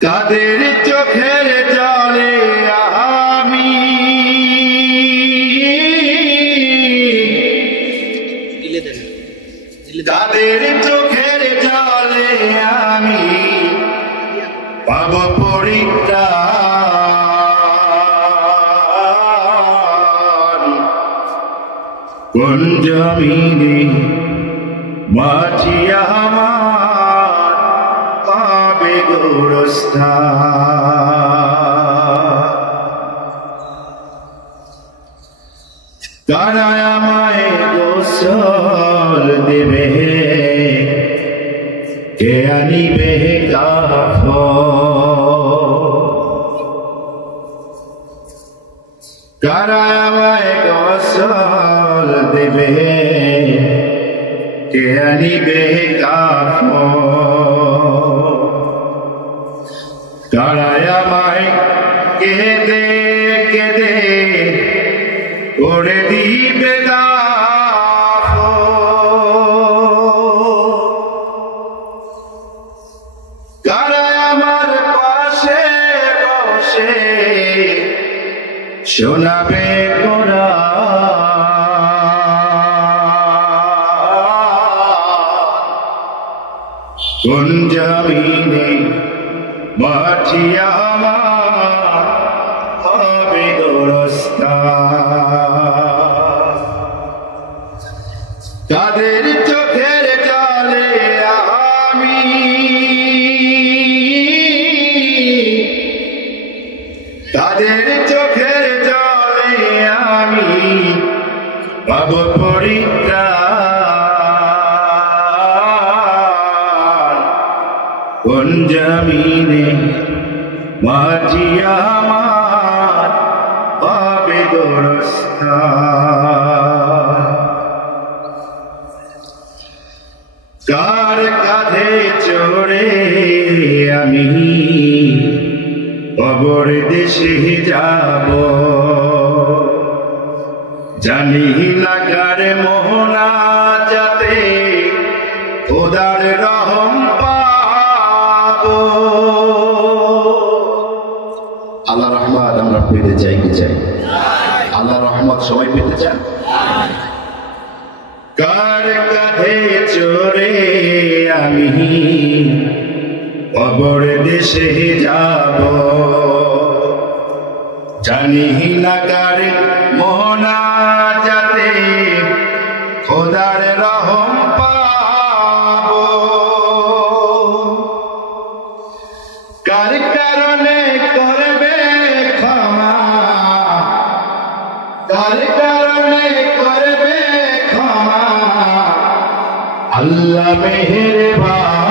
কাদের চোখের জলে আমি কাদের চোখের জলে আমি পাব পরিত্রাণ কোন জমিনে মাটিয়া আমার পাবে গোরস্থান কারা আমায় গোসল দেবে কে আনিবে কাফন কারা আমায় গোসল দেবে কে আনিবে কাফন কারা আমায় কেঁদে কেঁদে করে দিবে কারা আমার পাশে বসে শোনাবে কোন জমিনে মাটি আমার হবে গোরস্থান কাদের চোখের জলে আমি কাদের চোখের জলে আমি পাব পরিত্রাণ কোন জমিনে মাটি আমার পাবে গোরস্থান কার কাঁধে চড়ে আমি কবর দেশে যাব জানি না কার মোহনা যাতে খোদার রহম পাবো আল্লাহ রহমত আমরা পেতে চাই কি চাই আল্লাহ রহমত সবাই পেতে চান কার কাঁধে চড়ে আমি কবর দেশে যাব জানি না কার মোহনা যাতে খোদার রহম পাবো কার কারণে করবে ক্ষমা কার কারণে করবে ক্ষমা আল্লাহ মেহেরবান